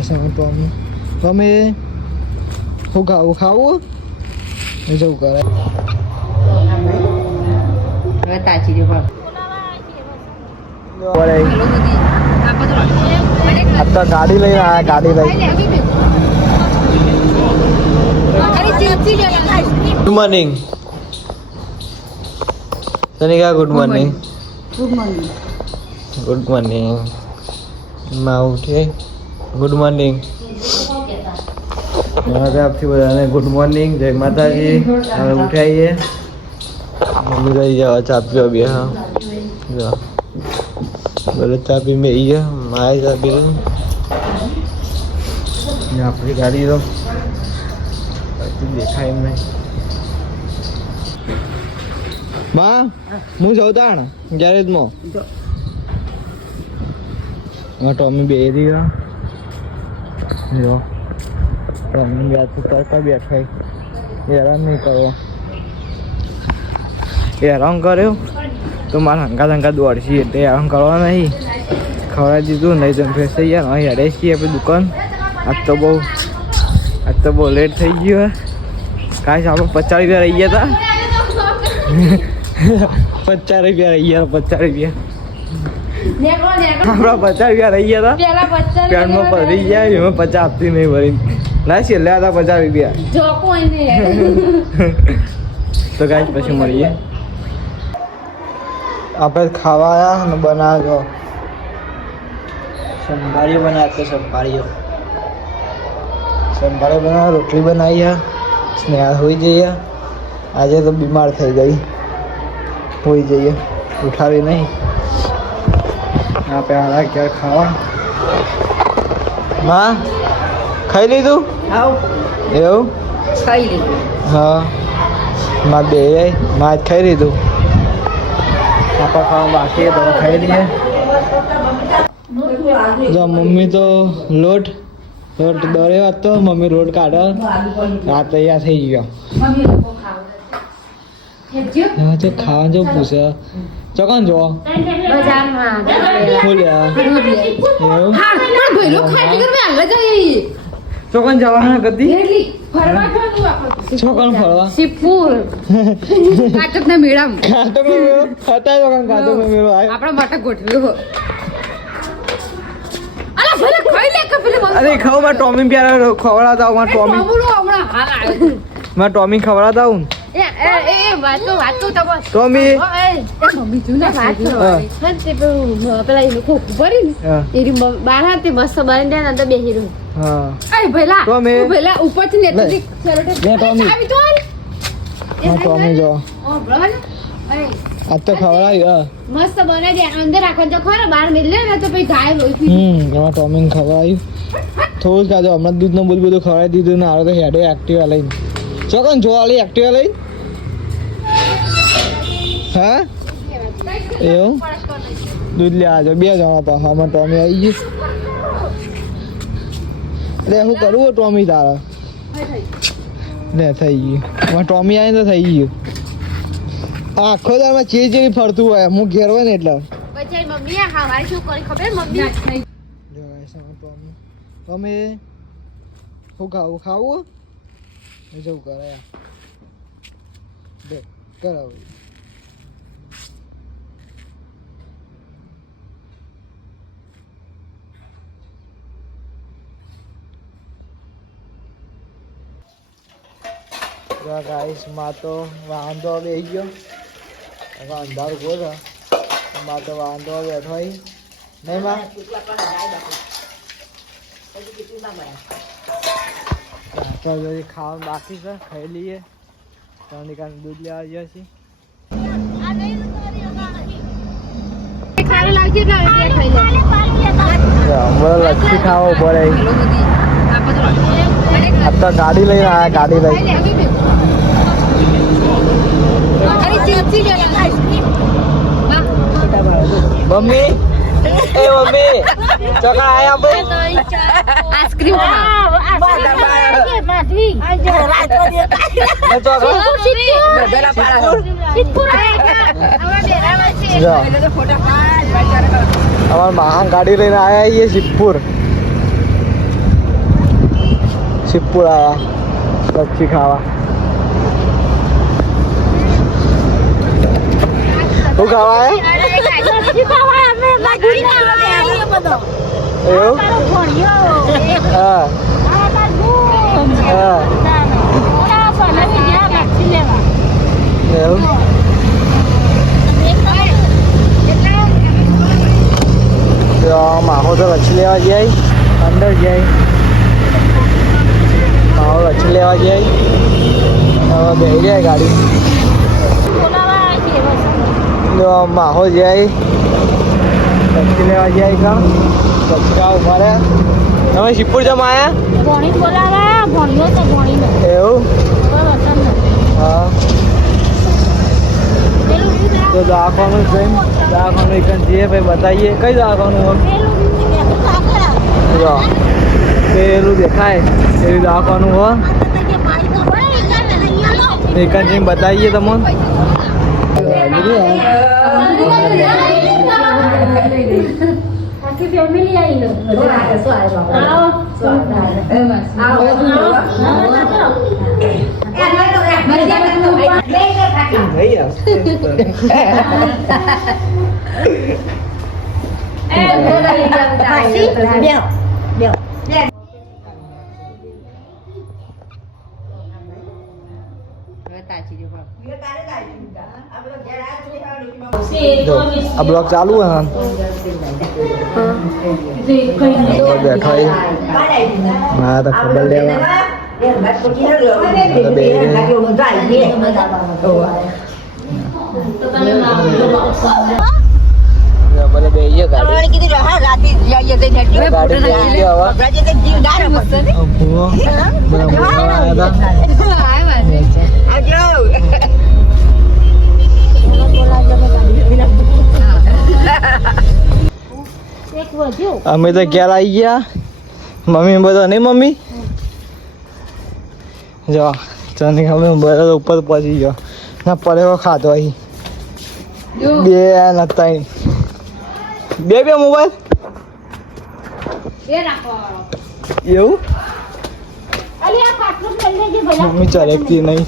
Tommy Tommy શું ખાવું એ જવું કરે હવે તાચી દે આ તો ગાડી લઈને આયા ગાડી લઈ good morning Sanika good morning good morning માં ઉઠે ગુડ મોર્નિંગ આપથી બધાને ગુડ મોર્નિંગ જય માતાજી હવે ઉઠાઈએ મમ્મી કહી જાવ ચા પીવા બે હા બોલે ચા પી મેં ગયા મારે ચા પી આપણી ગાડી તો દેખાય એમ નહીં માં હું જઉં તાણ ગેરેજમાં ટોમી બે રહ્યા જો ટોમી બેઠા બેઠા હેરાન નહીં કરવો હેરાન કર્યો તો મારા હંકા દોડશી એટલે હેરાન કરવા નહીં ખવડાવી દીધું નહીં તો ફ્રેશ થઈ ગયા અહીં હેડે છીએ આપણી દુકાન આજ તો બહુ લેટ થઈ ગયું કાશ આપણે 50 રૂપિયા રહી ગયા હતા 50 રૂપિયા રહી ગયા 50 રૂપિયા આપણા 50 રૂપિયા રહી ગયા હતા પેન્ટમાં ભરી ગયા એમાં 50 આપતી નહીં ભરી ના છેલ્લે હતા 50 રૂપિયા તો કાંઈ પછી મળીએ આપણે ખાવા આવ્યા અને બનાવજો સંભાળીઓ બનાવતો સંભાળીઓ બનાવ્યા રોટલી બનાવી સ્નેહા હોઈ જઈએ આજે તો બીમાર થઈ ગઈ હોઈ જઈએ ઉઠાવી નહીં આપણે આડા ક્યારે ખાવા માં ખાઈ લીધું એવું ખાઈ લીધું હા માં બે માં જ ખાઈ લીધું આપણા ખાવા બાકી તો ખાઈ લઈએ જો મમ્મી તો લોટ દોરે વાત તો મમ્મી રોડ કાઢે આ તૈયાર થઈ ગયો જો ખાવા જો પૂછે ચોકન જો ચોકન જવાના કદી ચોકન ફરવા શિવપુર કાટક ના મેળામ કાટક નો મેળો હતા ચોકન કાટક નો મેળો આપણા માટે ગોઠવ્યો અરે ખાવ માં ટોમી પ્યારા ખવડાવતા હું ટોમી માં ટોમી ખવડાવતા હું ટોમી પેલા એનું ખોખું ભરી ને બાર તે મસ્ત બની જાય અંદર બેસી રહ્યું હા ભલા ભલા ઉપરથી ને ટોમી જો આ તો ખવડાવ્યું મસ્ત બનાવી દે અંદર રાખો તો ખરો બહાર મિલે ને તો પછી ગાય લોહી એમાં ટોમીને ખવડાવ્યું થોડું જ ખાધું હમણાં દૂધનું બધું ખવડાવી દીધું ને આવે તો હેડે એક્ટિવા લઈને ચોકન જોવા લઈ એક્ટિવા લઈને હા એવું દૂધ લે આજો 2 જણા તો આમાં ટોમી આવી ગઈ એટલે શું કરવું ટોમી તારા ને થઈ ગયું ટોમી આવી તો થઈ ગયું આખો દારમાં ચેરી ફરતું હોય હું ઘેર હોય ને એટલે પછી મમ્મી હવારે શું કરી ખબર મમ્મી તમે શું ખાવું જવું કરે કરાવ ગાઈસ માં તો વાંધો આવી ગયો અંધાર ગોળ માં તો વાંધો બેઠો નહીં માં તો ખાવાનું બાકી છે ખાઈ લઈએ તનિકાને દૂધ લેવા જઈએ છીએ લચ્છી ખાવો પડે આ તો ગાડી લઈને આયા ગાડી લઈ મમ્મી એ મમ્મી ચોકા આયા ભાઈ આઈસ્ક્રીમ અમાર મહાન ગાડી લઈને આયા છીએ શિવપુર શિવપુર આવ્યા લચ્છી ખાવા. શું ખાવા આવ્યા? એવું? હા હા એવું? માહો તો લચ્છી લેવા જાય અંદર જાય. માહો લચ્છી લેવા જાય હવે બેસી જાય ગાડી. માહો જાય લચ્છી લેવા જાય કા લચ્છી ખાવા ઉભા રહ્યા. તમે શિવપુર જમા આવ્યા? એવું? હા તો દવાખાનું છે. દવાખાનું એક જઈએ ભાઈ બતાવીએ. કઈ દવાખાનું હોય? પેલું દેખાય પેલું દવાખાનું હોય એક જઈને બતાવીએ તમને. આ બ્લોગ ચાલુ હે બેઠો હા તો ખબર લેવા અમે તો ક્યારે આવી ગયા મમ્મી બધા નહીં મમ્મી જો ચાની અમે બધા ઉપર પહોંચી ગયો ના પડેલો ખાતો અહીં બે નતા બે મોબાઈલ એવું મમ્મી ચાલે નહીં